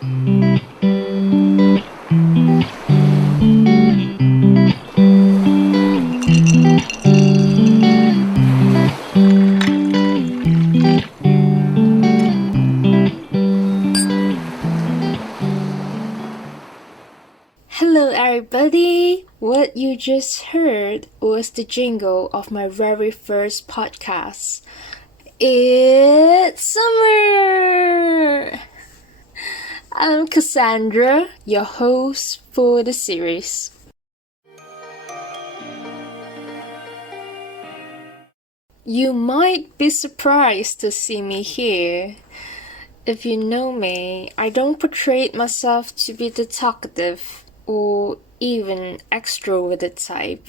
Hello everybody! What you just heard was the jingle of my very first podcast. It's summer! I'm Cassandra, your host for the series. You might be surprised to see me here. If you know me, I don't portray myself to be the talkative or even extroverted type.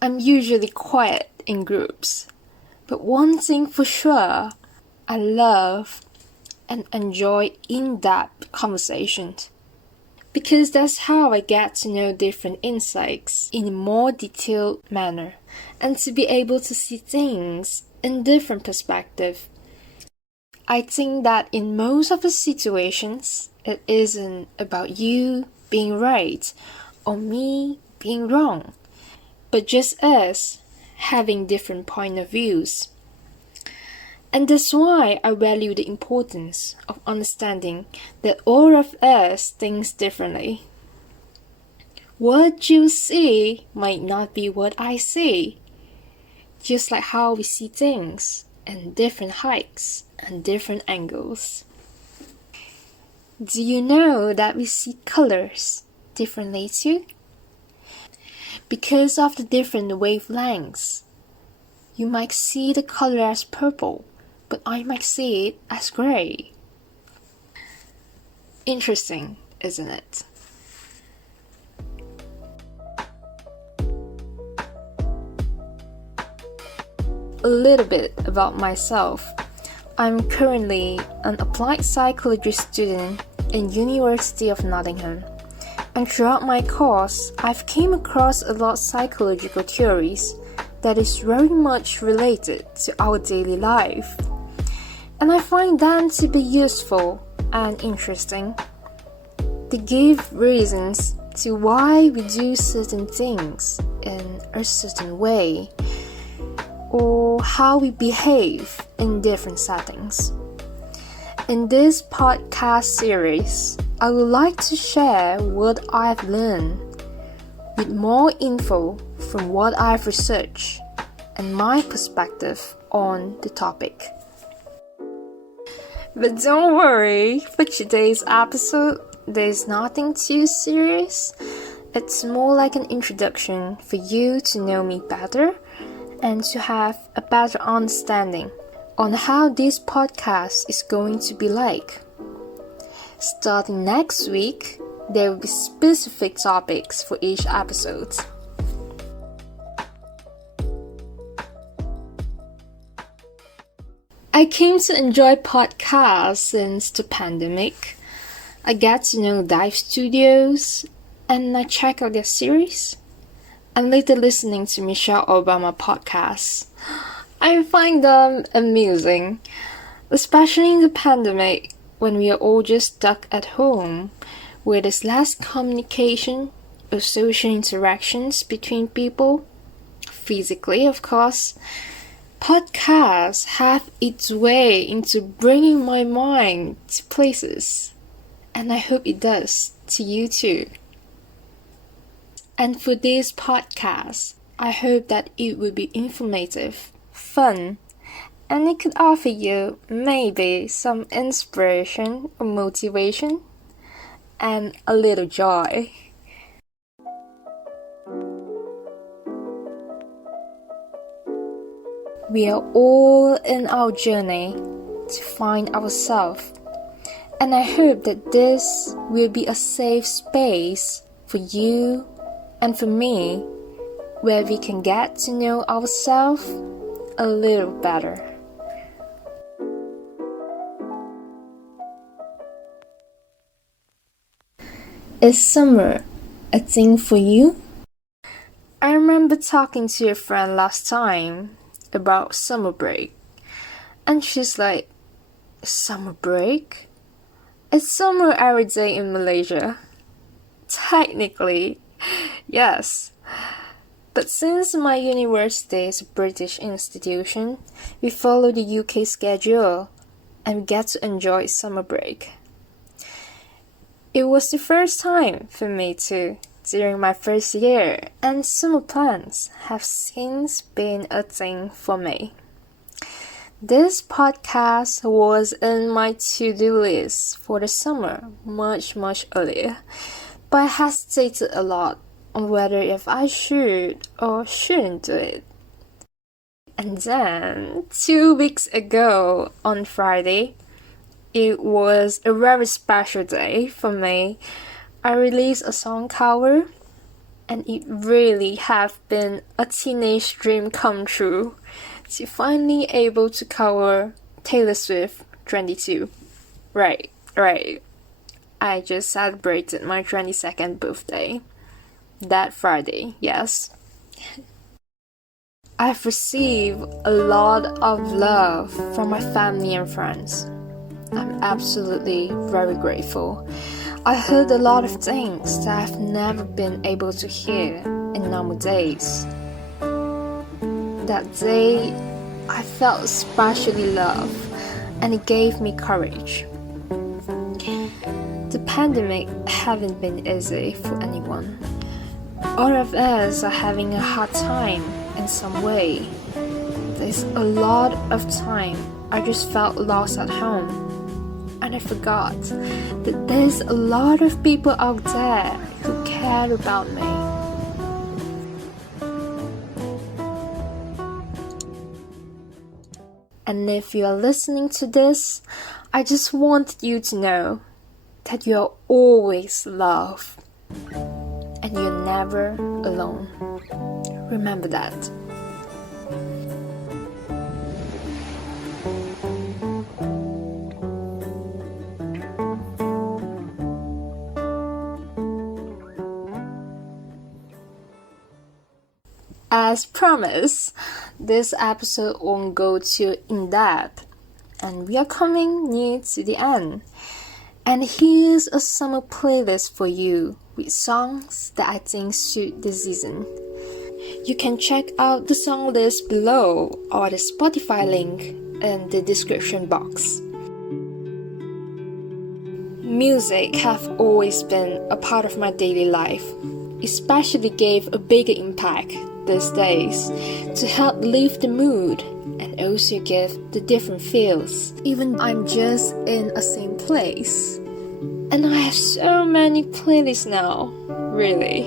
I'm usually quiet in groups. But one thing for sure, I love and enjoy in-depth conversations. Because that's how I get to know different insights in a more detailed manner and to be able to see things in different perspectives. I think that in most of the situations, it isn't about you being right or me being wrong, but just us having different point of views. And that's why I value the importance of understanding that all of us think differently. What you see might not be what I see, just like how we see things in different heights and different angles. Do you know that we see colors differently too? Because of the different wavelengths. You might see the color as purple, but I might see it as gray. Interesting, isn't it? A little bit about myself. I'm currently an applied psychology student in University of Nottingham. And throughout my course, I've came across a lot of psychological theories that is very much related to our daily life. And I find them to be useful and interesting. They give reasons to why we do certain things in a certain way, or how we behave in different settings. In this podcast series, I would like to share what I've learned with more info from what I've researched and my perspective on the topic. But don't worry, for today's episode, there's nothing too serious. It's more like an introduction for you to know me better and to have a better understanding on how this podcast is going to be like. Starting next week, there will be specific topics for each episode. I came to enjoy podcasts since the pandemic. I get to know dive studios and I check out their series. And later listening to Michelle Obama podcasts. I find them amusing, especially in the pandemic when we are all just stuck at home, where there's less communication or social interactions between people, physically of course. Podcasts have its way into bringing my mind to places, and I hope it does to you too. And for this podcast, I hope that it will be informative, fun, and it could offer you maybe some inspiration or motivation and a little joy. We are all in our journey to find ourselves, and I hope that this will be a safe space for you and for me, where we can get to know ourselves a little better. Is summer a thing for you? I remember talking to a friend last time about summer break, and she's like, summer break? It's summer every day in Malaysia. Technically, yes. But since my university is a British institution, we follow the UK schedule and we get to enjoy summer break. It was the first time for me too, during my first year, and summer plans have since been a thing for me. This podcast was in my to-do list for the summer much earlier, but I hesitated a lot on whether if I should or shouldn't do it. And then, 2 weeks ago on Friday, it was a very special day for me. I released a song cover, and it really have been a teenage dream come true to finally able to cover Taylor Swift 22. Right. I just celebrated my 22nd birthday. That Friday, yes. I've received a lot of love from my family and friends. I'm absolutely very grateful. I heard a lot of things that I've never been able to hear in normal days. That day, I felt especially loved, and it gave me courage. The pandemic haven't been easy for anyone. All of us are having a hard time in some way. There's a lot of time I just felt lost at home, and I forgot that there's a lot of people out there who care about me. And if you are listening to this, I just want you to know that you are always loved and you're never alone. Remember that. As promised, this episode won't go too in-depth, and we are coming near to the end. And here's a summer playlist for you with songs that I think suit the season. You can check out the song list below or the Spotify link in the description box. Music have always been a part of my daily life, especially gave a bigger impact these days to help lift the mood and also give the different feels, even I'm just in a same place. And I have so many playlists now, really.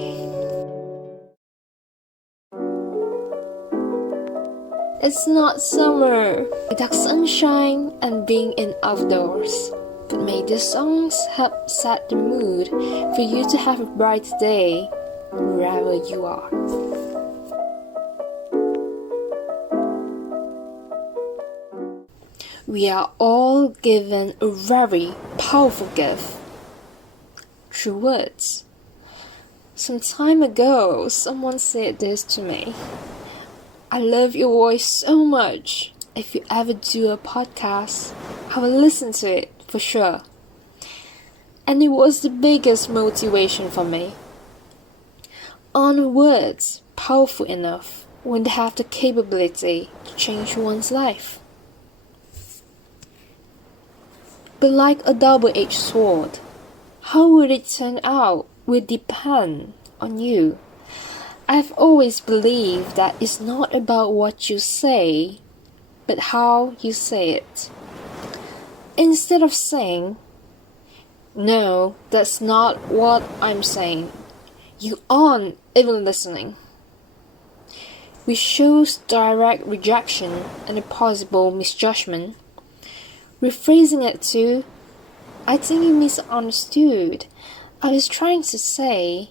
It's not summer without sunshine and being in outdoors, but may these songs help set the mood for you to have a bright day wherever you are. We are all given a very powerful gift through words. Some time ago, someone said this to me. I love your voice so much. If you ever do a podcast, I will listen to it for sure. And it was the biggest motivation for me. Aren't words powerful enough when they have the capability to change one's life? But like a double-edged sword, how would it turn out will depend on you. I've always believed that it's not about what you say, but how you say it. Instead of saying, "No, that's not what I'm saying," you aren't even listening. We choose direct rejection and a possible misjudgment. Rephrasing it to, "I think you misunderstood. I was trying to say,"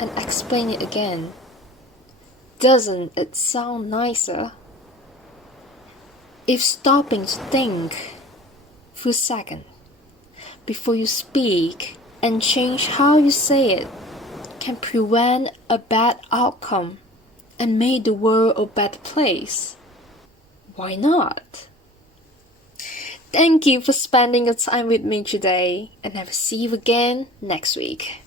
and explain it again. Doesn't it sound nicer? If stopping to think for a second before you speak and change how you say it can prevent a bad outcome and make the world a better place, why not? Thank you for spending your time with me today, and I will see you again next week.